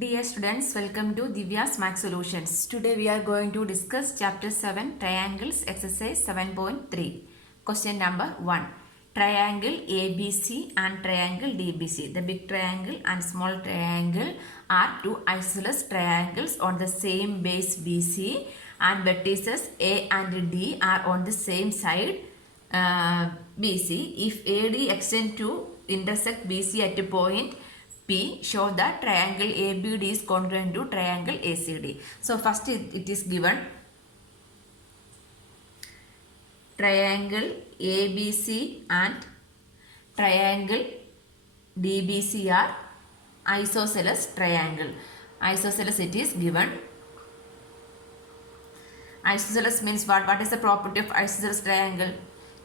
Dear students, welcome to Divya's Max Solutions. Today we are going to discuss chapter 7 Triangles exercise 7.3. Question number 1. Triangle ABC and triangle DBC. The big triangle and small triangle are two isosceles triangles on the same base BC and vertices A and D are on the same side BC. If AD extend to intersect BC at a point P, show that triangle ABD is congruent to triangle ACD. So first it is given triangle ABC and triangle DBC are isosceles triangle. Isosceles it is given. Isosceles means what? What is the property of isosceles triangle?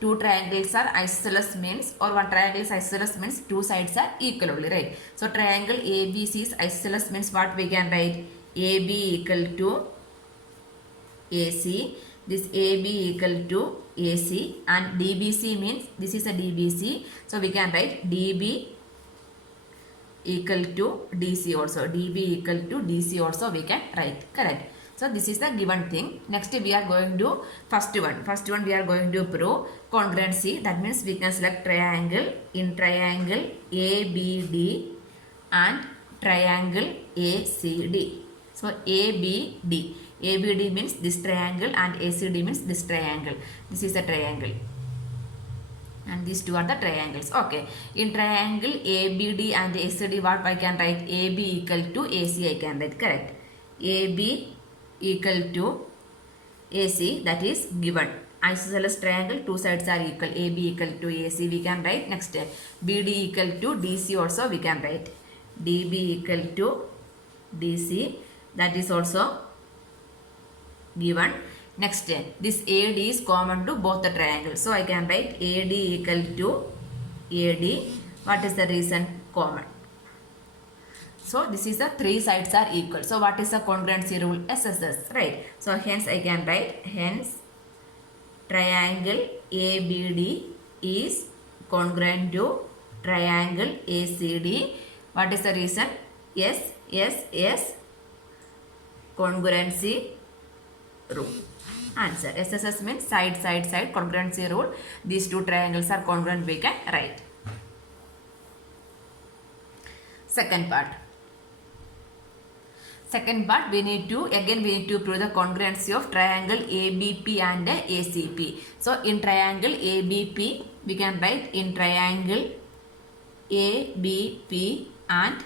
Two triangles are isosceles means, or one triangle is isosceles means two sides are equal only, right? So triangle ABC is isosceles means what we can write? AB equal to AC. This AB equal to AC, and DBC means this is a DBC. So we can write DB equal to DC also. DB equal to DC also we can write. Correct. So this is the given thing. Next we are going to first one we are going to prove congruency. That means we can select triangle in triangle ABD and triangle ACD. So ABD. ABD means this triangle and ACD means this triangle. This is a triangle. And these two are the triangles. Okay. In triangle ABD and ACD, what I can write? AB equal to AC I can write. Correct. AB equal to AC, that is given. Isosceles triangle, two sides are equal. AB equal to AC we can write. Next BD equal to DC also we can write. DB equal to DC, that is also given. Next this AD is common to both the triangles. So I can write AD equal to AD. What is the reason? Common. So this is the three sides are equal. So what is the congruency rule? SSS, right? So hence I can write hence triangle ABD is congruent to triangle ACD. What is the reason? Yes, congruency rule. Answer. SSS means side congruency rule. These two triangles are congruent we can write. Second part we need to prove the congruency of triangle ABP and ACP. So in triangle ABP we can write in triangle ABP and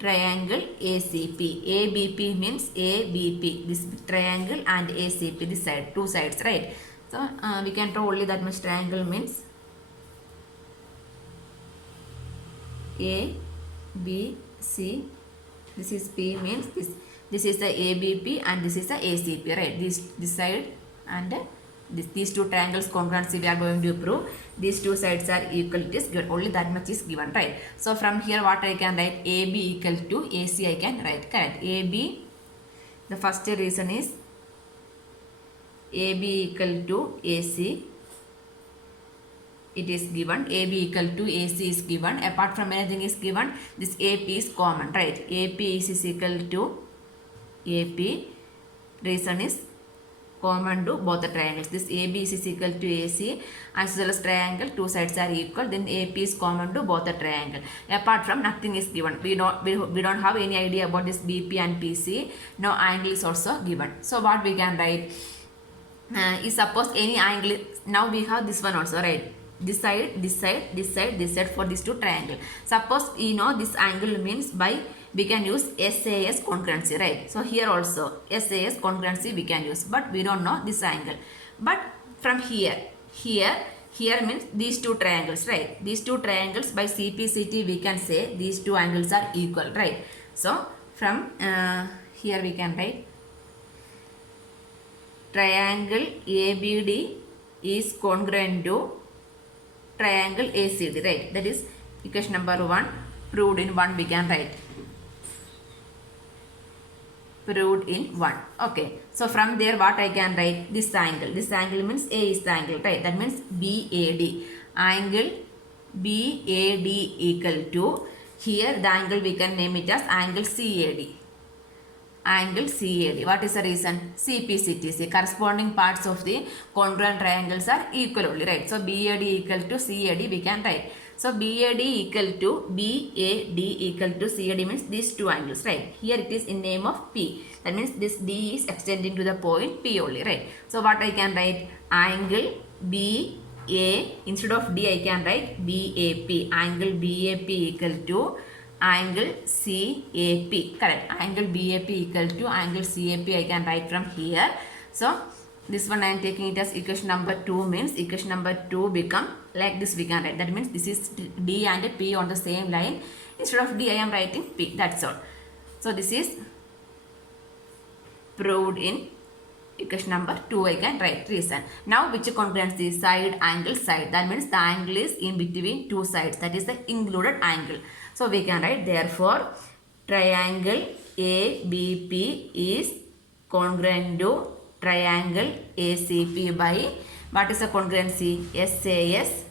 triangle ACP. ABP means ABP, this triangle, and ACP, this side, two sides, right? So we can draw only that much. Triangle means A, B, C. This is P means this is the ABP and this is the ACP, right? This side and these two triangles congruency we are going to prove. These two sides are equal. It is given. Only that much is given, right? So from here what I can write? AB equal to AC I can write. Correct. AB, the first reason is AB equal to AC. It is given. AB equal to AC is given. Apart from anything is given, this AP is common, right? AP is equal to AP. Reason is common to both the triangles. This AB is equal to AC. Isosceles triangle, two sides are equal. Then AP is common to both the triangle. Apart from nothing is given. We don't have any idea about this BP and PC. No angle is also given. So what we can write? Is suppose any angle. Now we have this one also, right? This side for these two triangles. Suppose you know this angle means by we can use SAS congruency, right? So here also SAS congruency we can use, but we don't know this angle. But from here means these two triangles, right? These two triangles by CPCT we can say these two angles are equal, right? So from here we can write triangle ABD is congruent to triangle ACD, right? That is equation number 1. Proved in 1 we can write. Proved in 1. Okay. So from there what I can write? This angle. This angle means A is the angle, right? That means BAD. Angle BAD equal to here the angle we can name it as angle CAD. Angle CAD. What is the reason? CPCTC. Corresponding parts of the congruent triangles are equal only, right? So BAD equal to CAD we can write. So BAD equal to BAD equal to CAD means these two angles, right? Here it is in name of P. That means this D is extending to the point P only, right? So what I can write? Angle BA, instead of D I can write BAP. Angle BAP equal to angle CAP, correct? Angle BAP equal to angle CAP I can write from here. So this one I am taking it as equation number 2, means equation number 2 become like this we can write. That means this is D and P on the same line. Instead of D I am writing P, that's all. So this is proved in equation number 2 I can write. Reason. Now which congruency? Side, angle, side. That means the angle is in between two sides. That is the included angle. So we can write therefore triangle ABP is congruent to triangle ACP by what is the congruency? SAS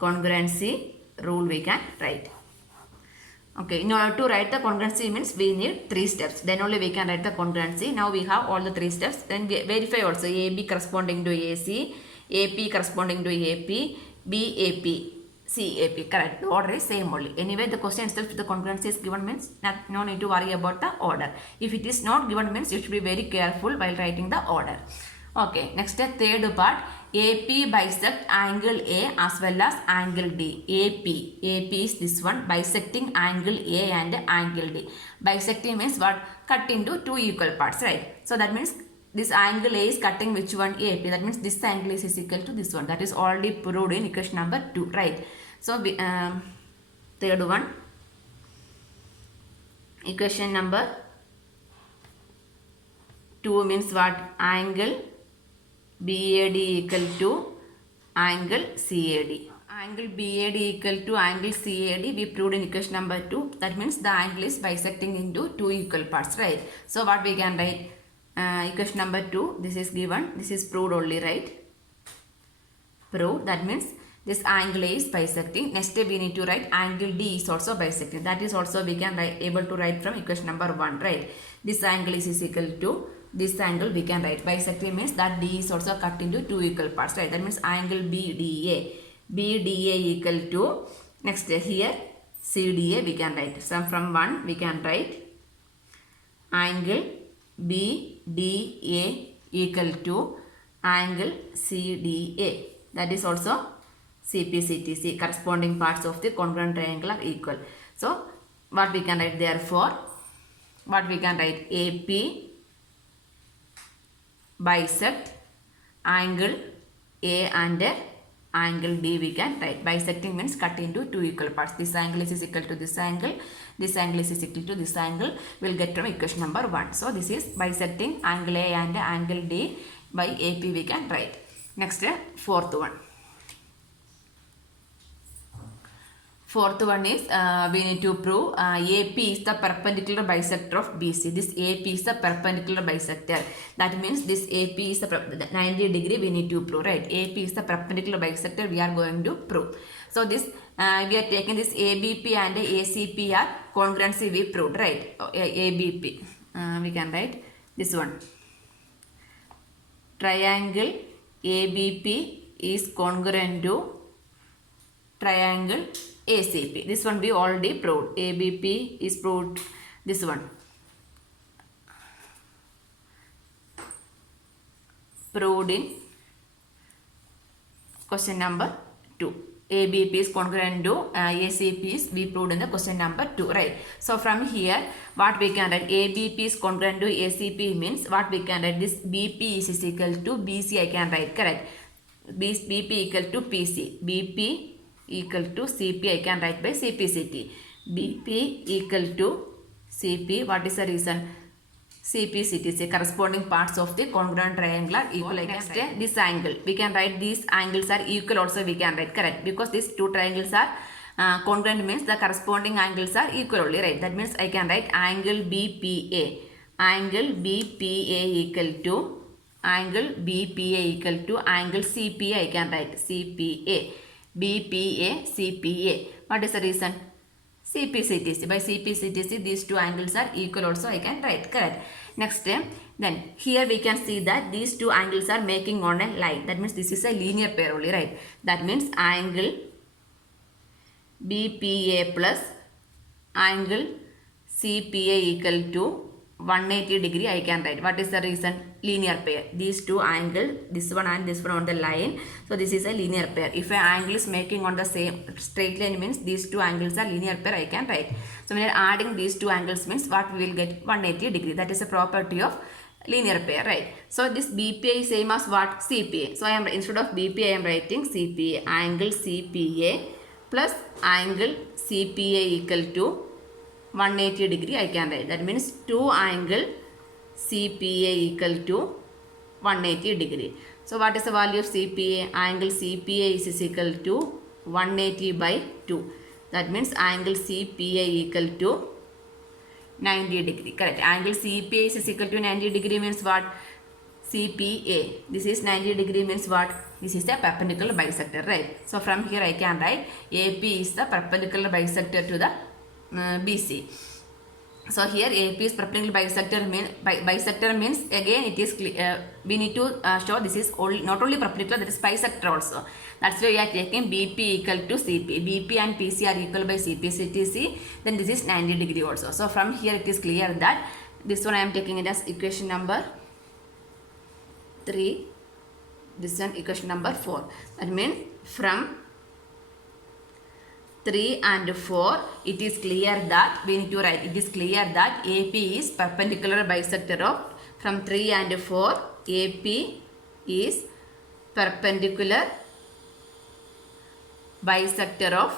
congruency rule we can write. Okay, in order to write the congruency means we need 3 steps. Then only we can write the congruency. Now we have all the 3 steps. Then we verify also AB corresponding to AC, AP corresponding to AP, BAP, CAP. Correct. The order is same only. Anyway, the question itself the congruency is given means no need to worry about the order. If it is not given means you should be very careful while writing the order. Okay, next the third part. AP bisect angle A as well as angle D. AP is this one, bisecting angle A and angle D. Bisecting means what? Cut into 2 equal parts, right? So that means this angle A is cutting which one? AP. That means this angle is equal to this one. That is already proved in equation number 2, right? So third one, equation number 2 means what? Angle BAD equal to angle CAD. Angle BAD equal to angle CAD we proved in equation number 2. That means the angle is bisecting into 2 equal parts, right? So what we can write? Equation number 2, this is given, this is proved only, right? Proved, that means this angle A is bisecting. Next step we need to write angle D is also bisecting. That is also we can able to write from equation number 1, right? This angle is equal to this angle we can write. Bisecting means that D is also cut into 2 equal parts, right? That means angle BDA. BDA equal to, next here CDA we can write. So from 1 we can write angle BDA equal to angle CDA. That is also CPCTC. Corresponding parts of the congruent triangle are equal. So what we can write? Therefore what we can write? AP bisect angle A and angle D we can write. Bisecting means cut into 2 equal parts. This angle is equal to this angle. This angle is equal to this angle. We will get from equation number 1. So this is bisecting angle A and angle D by AP we can write. Next, fourth one. Fourth one is we need to prove AP is the perpendicular bisector of BC. This AP is the perpendicular bisector. That means this AP is the 90 degree we need to prove, right? AP is the perpendicular bisector we are going to prove. So this we are taking this ABP and ACP are congruency we proved, right? ABP. We can write this one. Triangle ABP is congruent to triangle ACP. This one we already proved. ABP is proved. This one proved in question number 2. ABP is congruent to ACP is we proved in the question number 2, right? So from here what we can write? ABP is congruent to ACP means what we can write? This BP is equal to BC I can write, correct? BP equal to PC. BP equal to CP I can write by CPCT. BP equal to CP. What is the reason? CPCT, corresponding parts of the congruent triangle are equal. Next, this angle. We can write these angles are equal also we can write, correct? Because these two triangles are congruent means the corresponding angles are equal only, right? That means I can write angle BPA. Angle BPA equal to angle BPA equal to angle CPA I can write. CPA. BPA, CPA. What is the reason? CPCTC. By CPCTC, these two angles are equal also, I can write. Correct. Next, then here we can see that these two angles are making on a line. That means this is a linear pair only, right? That means angle BPA plus angle CPA equal to 180 degree, I can write. What is the reason? Linear pair. These two angles, this one and this one on the line. So this is a linear pair. If an angle is making on the same straight line, means these two angles are linear pair, I can write. So when you are adding these two angles, means what we will get? 180 degree. That is a property of linear pair, right? So this BPA is same as what? CPA. So I am, instead of BPA, I am writing CPA. Angle CPA plus angle CPA equal to 180 degree, I can write. That means 2 angle CPA equal to 180 degree. So what is the value of CPA? Angle CPA is equal to 180 by 2. That means angle CPA equal to 90 degree. Correct. Angle CPA is equal to 90 degree means what? CPA. This is 90 degree means what? This is the perpendicular bisector, right? So from here I can write AP is the perpendicular bisector to the BC. So here AP is perpendicular bisector means again it is we need to show this is not only perpendicular, that is bisector also. That's why we are taking BP equal to CP. BP and PC are equal by CPCTC. Then this is 90 degree also. So from here it is clear that this one I am taking it as equation number 3. This one equation number 4. That means from 3 and 4, it is clear that we need to write. It is clear that AP is perpendicular bisector of, from 3 and 4, AP is perpendicular bisector of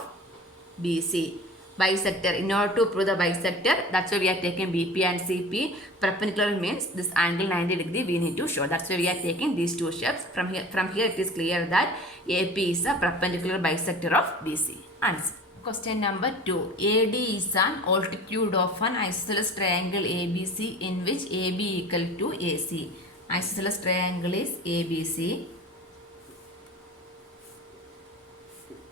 BC. Bisector. In order to prove the bisector, that's why we are taking BP and CP. Perpendicular means this angle 90 degree we need to show. That's why we are taking these two steps. From here it is clear that AP is a perpendicular bisector of BC. Answer. Question number 2. AD is an altitude of an isosceles triangle ABC in which AB equal to AC. Isosceles triangle is ABC.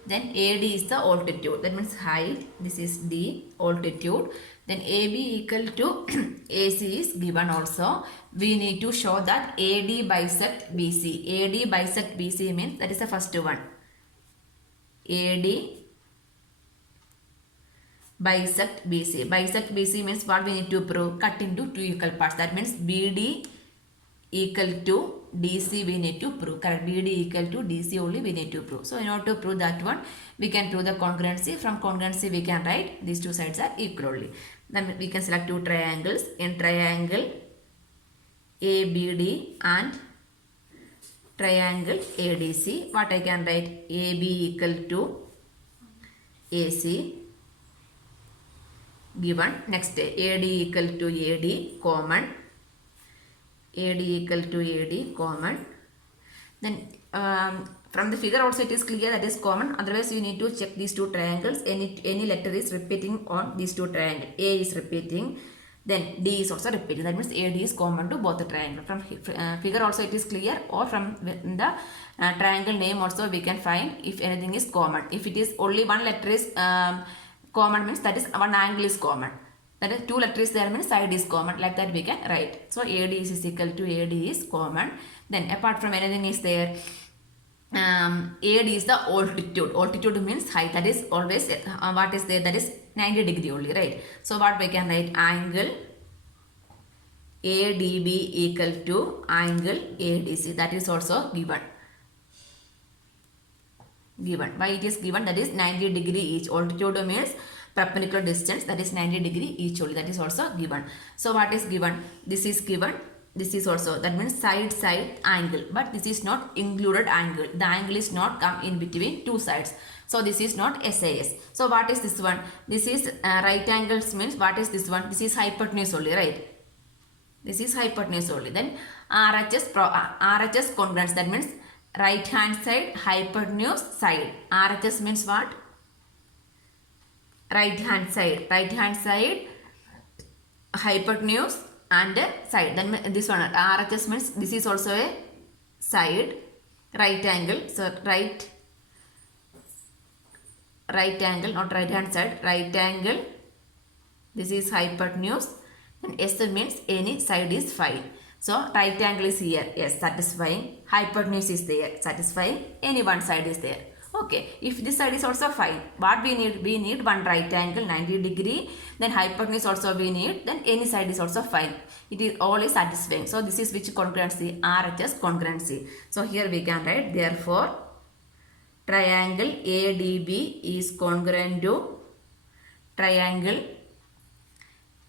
Then AD is the altitude. That means height. This is D, altitude. Then AB equal to AC is given also. We need to show that AD bisect BC. AD bisect BC means that is the first one. AD bisect BC. Bisect BC means what we need to prove? Cut into two equal parts. That means BD equal to DC we need to prove. Correct. BD equal to DC only we need to prove. So in order to prove that one, we can prove the congruency. From congruency we can write these two sides are equal only. Then we can select two triangles. In triangle ABD and triangle ADC, what I can write? AB equal to AC given. Next AD equal to AD common. AD equal to AD common. Then from the figure also it is clear that is common. Otherwise you need to check these two triangles. Any letter is repeating on these two triangles. A is repeating. Then D is also repeating. That means AD is common to both the triangle. From figure also it is clear, or from the triangle name also we can find if anything is common. If it is only one letter is common means that is one angle is common. That is two letters there means side is common. Like that we can write. So AD is equal to AD is common. Then apart from anything is there, AD is the altitude. Altitude means height. That is always what is there? That is 90 degree only, right? So what we can write? Angle ADB equal to angle ADC. That is also given. Why it is given? That is 90 degree each. Altitude means perpendicular distance, that is 90 degree each only. That is also given. So what is given? This is given. This is also, that means side angle, but this is not included angle. The angle is not come in between two sides. So this is not SAS. So what is this one? This is right angles means what is this one? This is hypotenuse only, right? This is hypotenuse only. Then RHS congruence, that means right hand side hypotenuse side. RHS means what? Right hand side hypotenuse and side. Then this one RHS means this is also a side, right angle. So right right angle, not right hand side, right angle, this is hypotenuse, and S means any side is fine. So right angle is here, yes, satisfying. Hypotenuse is there, satisfying. Any one side is there. Okay, if this side is also fine, what we need? We need one right angle 90 degree, then hypotenuse also we need, then any side is also fine. It is all is satisfying. So this is which congruency? RHS congruency. So here we can write, therefore triangle ADB is congruent to triangle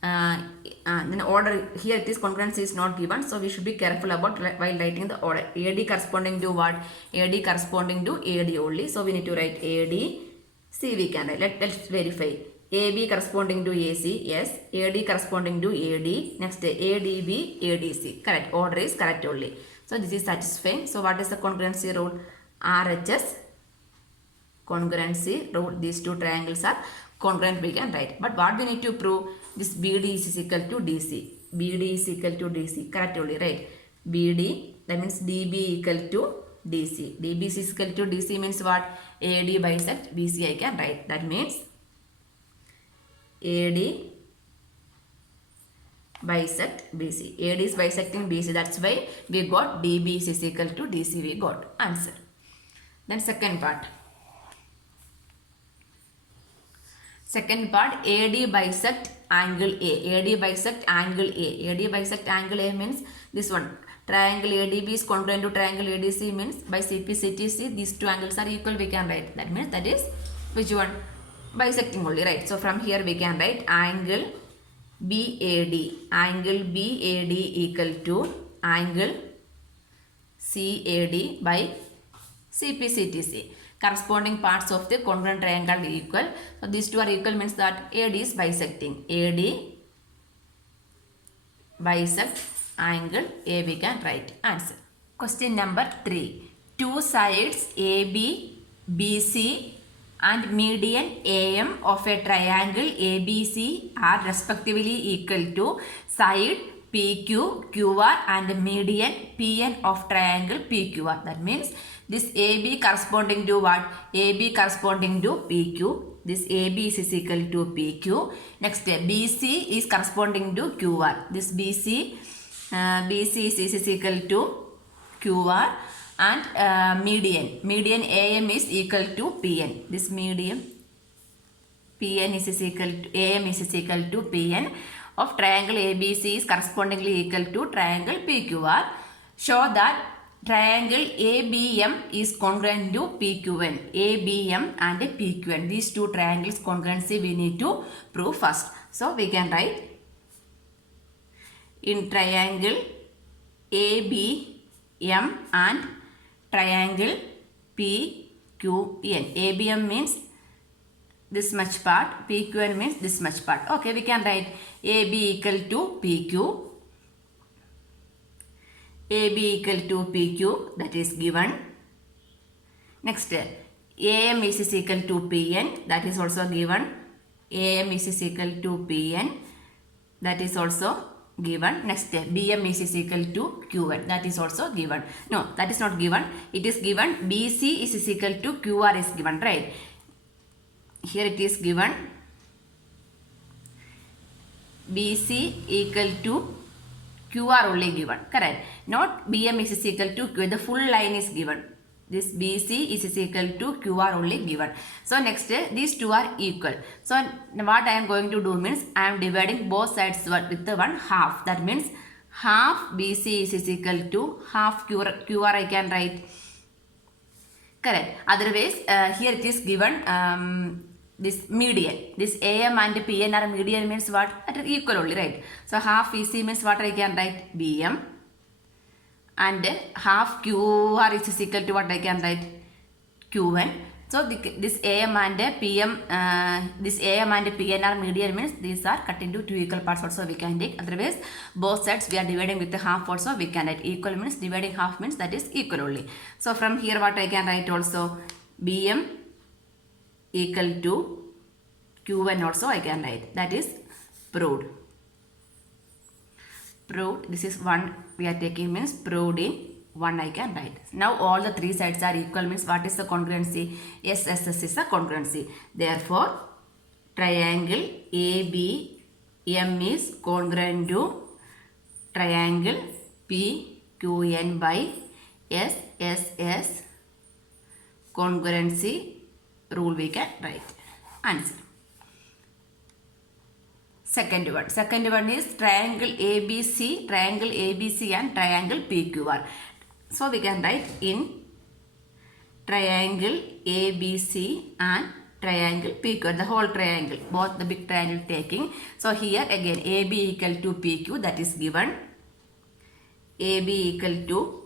then order. Here it is congruency is not given, so we should be careful about while writing the order. AD corresponding to what? AD corresponding to AD only, so we need to write AD. C we can write. Let's verify. AB corresponding to AC, yes. AD corresponding to AD. Next ADB, ADC. Correct. Order is correct only. So this is satisfying. So what is the congruency rule? RHS congruency rule. These two triangles are congruent, we can write. But what we need to prove? This BD is equal to DC. BD is equal to DC. Correct only, right? BD, that means DB equal to DC. DB is equal to DC means what? AD bisect BC I can write. That means AD bisect BC. AD is bisecting BC. That's why we got DB is equal to DC. We got answer. Then second part. Second part, AD bisect angle A. AD bisect angle A. AD bisect angle A means this one. Triangle ADB is congruent to triangle ADC means by CP, CTC, these two angles are equal, we can write. That means that is which one? Bisecting only, right? So from here we can write angle BAD. Angle BAD equal to angle CAD by CP, CTC. Corresponding parts of the congruent triangle are equal. So these two are equal means that AD is bisecting. AD bisect angle A, we can write answer. Question number 3. Two sides AB, BC and median AM of a triangle ABC are respectively equal to side PQ, QR and median PN of triangle PQR. That means this AB corresponding to what? AB corresponding to PQ. This AB is equal to PQ. Next BC is corresponding to QR. This BC is equal to QR and median AM is equal to PN. This median PN is equal to AM is equal to PN of triangle ABC is correspondingly equal to triangle PQR. Show that triangle ABM is congruent to PQN. ABM and PQN. These two triangles congruency we need to prove first. So we can write in triangle ABM and triangle PQN. ABM means this much part, PQN means this much part. Okay, we can write AB equal to PQ. AB equal to PQ, that is given. Next, AM is equal to PN, that is also given. AM is equal to PN, that is also given. Next, BM is equal to QN, that is also given. No, that is not given. It is given BC is equal to QR is given, right? Here it is given BC equal to QR only given, correct? Not BM is equal to Q, the full line is given. This BC is equal to QR only given. So next, these two are equal. So what I am going to do means I am dividing both sides with the one half. That means half BC is equal to half QR I can write. Correct. Otherwise, here it is given this median. This AM and PN are median means what? That are equal only, right? So half EC means what I can write? BM. And half QR is equal to what I can write? QN. So this AM and PM, this AM and PN are median means these are cut into two equal parts also we can take. Otherwise, both sides we are dividing with the half also we can write. Equal means dividing half means that is equal only. So from here what I can write also? BM equal to QN also I can write. That is proved. Proved. This is one we are taking means proved in 1 I can write. Now all the three sides are equal means what is the congruency? Yes, SS is a congruency. Therefore, triangle ABM is congruent to triangle PQN by SSS. Congruency rule we can write. Answer. Second one is triangle ABC and triangle PQR. So we can write in triangle ABC and triangle PQR, the whole triangle, both the big triangle taking. So here again AB equal to PQ, that is given. AB equal to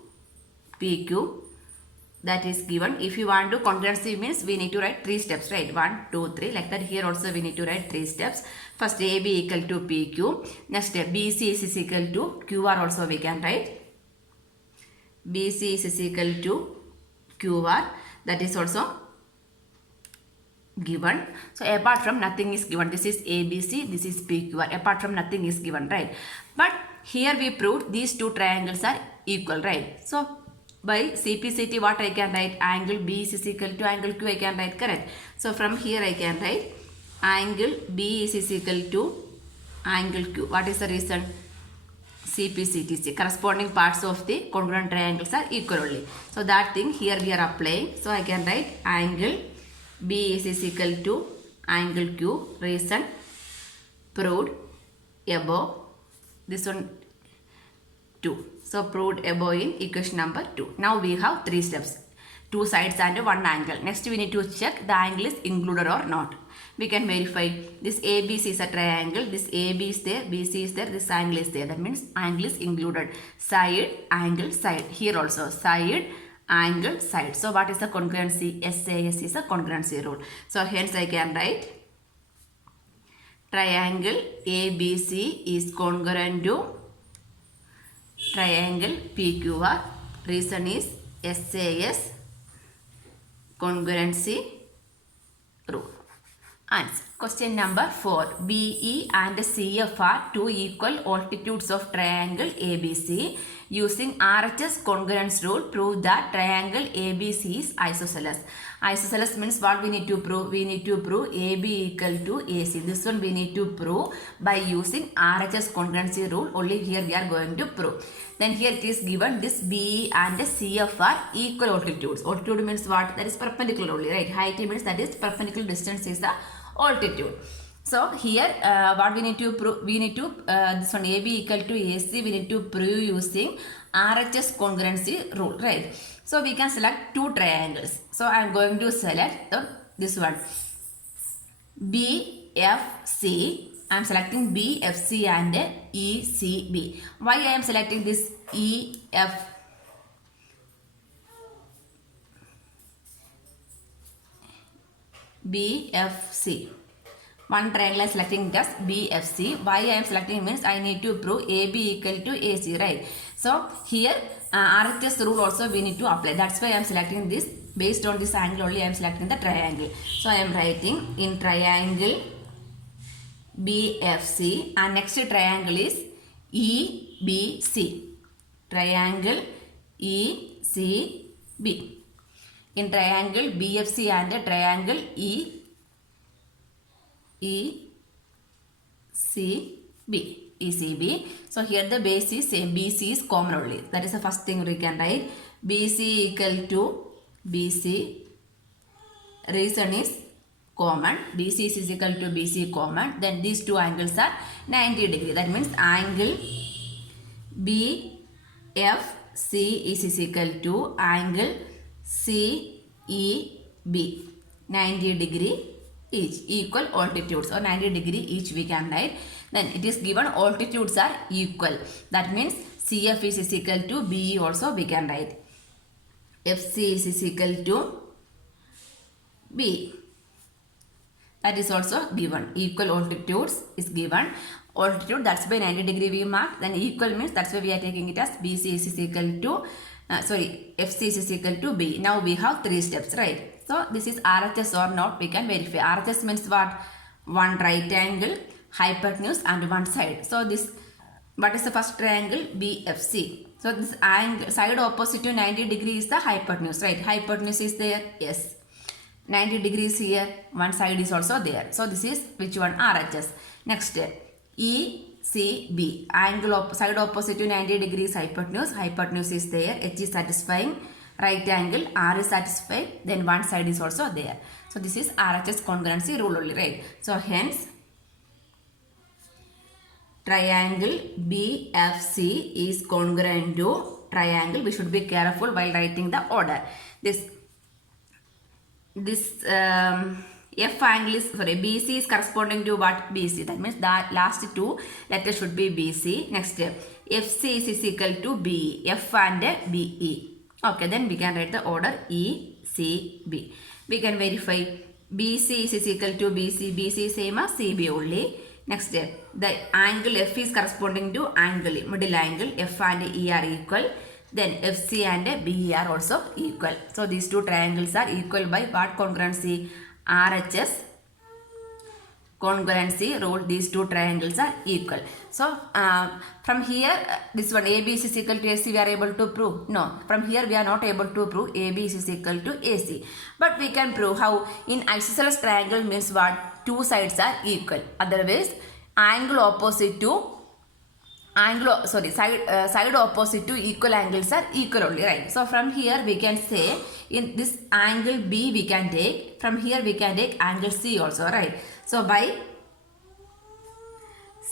PQ, that is given. If you want to congruency means we need to write 3 steps, right? 1, 2, 3. Like that here also we need to write 3 steps. First AB equal to PQ. Next step BC is equal to QR also we can write. BC is equal to QR. That is also given. So apart from nothing is given. This is ABC, this is PQR. Apart from nothing is given, right? But here we proved these two triangles are equal, right? So by CPCT what I can write? Angle B is equal to angle Q I can write, correct? So from here I can write angle B is equal to angle Q. What is the reason? CPCTC, corresponding parts of the congruent triangles are equal only. So that thing here we are applying. So I can write angle B is equal to angle Q. Reason proved above. This one 2. So proved above in equation number 2. Now we have 3 steps. 2 sides and 1 angle. Next we need to check the angle is included or not. We can verify this ABC is a triangle. This AB is there, BC is there, this angle is there. That means angle is included. Side, angle, side. Here also side, angle, side. So what is the congruency? SAS is a congruency rule. So hence I can write triangle ABC is congruent to triangle PQR. Reason is SAS congruency rule. Answer. Question number 4. BE and CF are two equal altitudes of triangle ABC. Using RHS congruence rule, prove that triangle ABC is isosceles. Isosceles means what we need to prove? We need to prove AB equal to AC. This one we need to prove by using RHS congruency rule. Only here we are going to prove. Then here it is given this BE and CF are equal altitudes. Altitude means what? That is perpendicular only, right? Height means that is perpendicular distance is the altitude. So here what we need to prove? We need to this one AB equal to AC we need to prove using RHS congruency rule, right? So we can select two triangles. So I am going to select this one BFC. I am selecting BFC and ECB. Why I am selecting this BFC? One triangle I am selecting just BFC. Why I am selecting means I need to prove AB equal to AC, right? So here RHS rule also we need to apply. That's why I am selecting this. Based on this angle only I am selecting the triangle. So I am writing in triangle BFC and next triangle is EBC. Triangle ECB. In triangle BFC and triangle ECB. So here the base is same. BC is common only. That is the first thing we can write. BC equal to BC. Reason is common. BC is equal to BC common. Then these two angles are 90 degree. That means angle BFC is equal to angle CEB. 90 degree each, equal altitudes, or 90 degree each we can write. Then it is given altitudes are equal. That means CF is equal to BE also we can write. FC is equal to B. That is also given. Equal altitudes is given. Altitude, that's by 90 degree we mark. Then equal means that's why we are taking it as BC is equal to FC is equal to B. Now we have 3 steps, right? So this is RHS or not, we can verify. RHS means what? One right angle, hypotenuse and one side. So this, what is the first triangle? BFC. So this angle, side opposite to 90 degree is the hypotenuse, right? Hypotenuse is there, yes. 90 degrees here, one side is also there. So this is which one? RHS. Next, ECB, angle side opposite to 90 degrees hypotenuse. Hypotenuse is there, H is satisfying, right angle, R is satisfied, then one side is also there. So this is RHS congruency rule only, right? So hence, triangle BFC is congruent to triangle. We should be careful while writing the order. This F angle is, sorry, BC is corresponding to what? BC. That means that last two letters should be BC. Next, FC is equal to BE. F and BE. Okay, then we can write the order ECB. We can verify BC is equal to BC. BC is same as CB only. Next, the angle F is corresponding to angle, middle angle. F and E are equal. Then FC and BE are also equal. So these two triangles are equal by what congruency? RHS congruency rule. These two triangles are equal. So from here, this one AB is equal to AC we are able to prove. No, from here we are not able to prove AB is equal to AC. But we can prove how? In isosceles triangle means what? Two sides are equal. Otherwise, angle opposite to side opposite to equal angles are equal only, right? So from here we can say in this angle B we can take, from here we can take angle C also, right? So by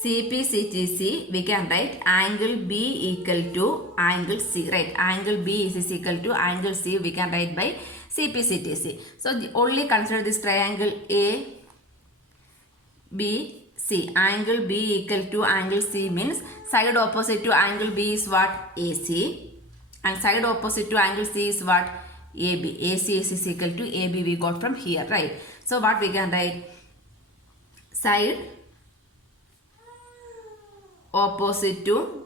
CPCTC we can write angle B equal to angle C, right? Angle B is equal to angle C we can write by CPCTC. So only consider this triangle A, B, C. Angle B equal to angle C means side opposite to angle B is what? AC. And side opposite to angle C is what? AB. AC is equal to AB we got from here, right? So what we can write? Side opposite to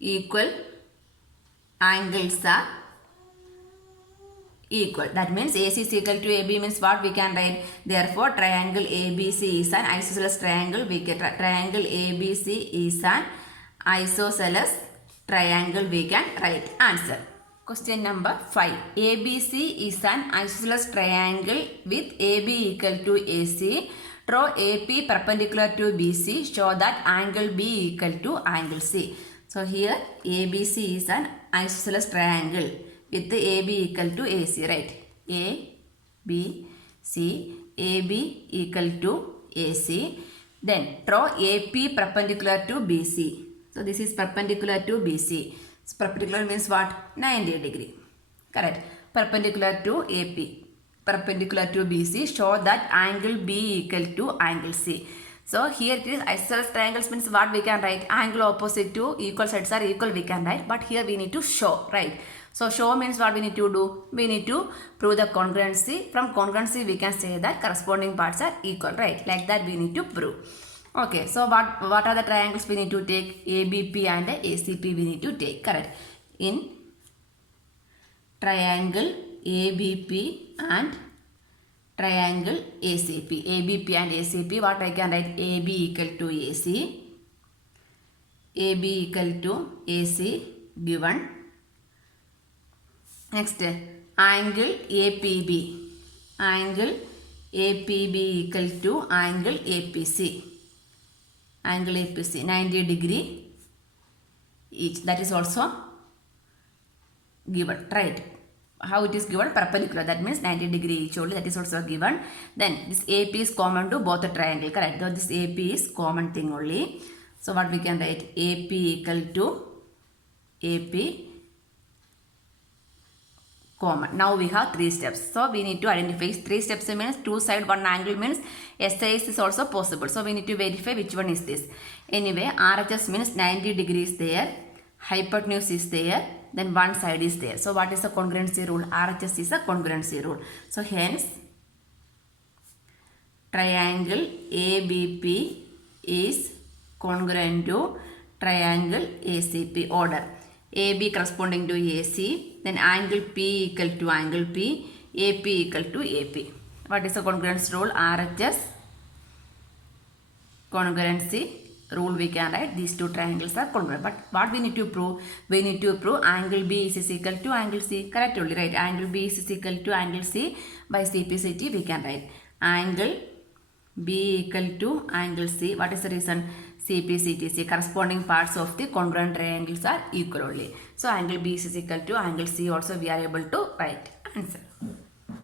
equal angles are equal. That means AC is equal to AB means what we can write? Therefore, triangle ABC is an isosceles triangle. We get triangle ABC is an isosceles triangle. We can write answer. Question number 5. ABC is an isosceles triangle with AB equal to AC. Draw AP perpendicular to BC. Show that angle B equal to angle C. So here ABC is an isosceles triangle with the AB equal to AC, right? A, B, C, AB equal to AC. Then draw AP perpendicular to BC. So this is perpendicular to BC. So perpendicular means what? 90 degree. Correct. Perpendicular to AP. Perpendicular to BC. Show that angle B equal to angle C. So here it is isosceles triangles means what we can write? Angle opposite to equal sides are equal we can write. But here we need to show, right? So show means what we need to do? We need to prove the congruency. From congruency we can say that corresponding parts are equal, right? Like that we need to prove. Okay, so what are the triangles we need to take? ABP and ACP we need to take, correct? In triangle ABP and triangle ACP. ABP and ACP, what I can write? AB equal to AC. AB equal to AC given. Next, angle APB. Angle APB equal to angle APC. Angle APC 90 degree each. That is also given, right? How it is given? Perpendicular. That means 90 degree each only. That is also given. Then this AP is common to both the triangle, correct? So this AP is common thing only. So what we can write? AP equal to AP common. Now we have 3 steps. So we need to identify 3 steps means 2 side 1 angle means SIS is also possible. So we need to verify which one is this. Anyway, RHS means 90 degrees there. Hypotenuse is there. Then one side is there. So what is the congruency rule? RHS is a congruency rule. So hence triangle ABP is congruent to triangle ACP. Order. AB corresponding to AC, then angle P equal to angle P, AP equal to AP. What is the congruency rule? RHS congruency rule we can write these two triangles are congruent. But what we need to prove? We need to prove angle B is equal to angle C. Correct only, right? Angle B is equal to angle C. By CPCT we can write angle B equal to angle C. What is the reason? CPCTC, corresponding parts of the congruent triangles are equal only. So angle B is equal to angle C also we are able to write answer.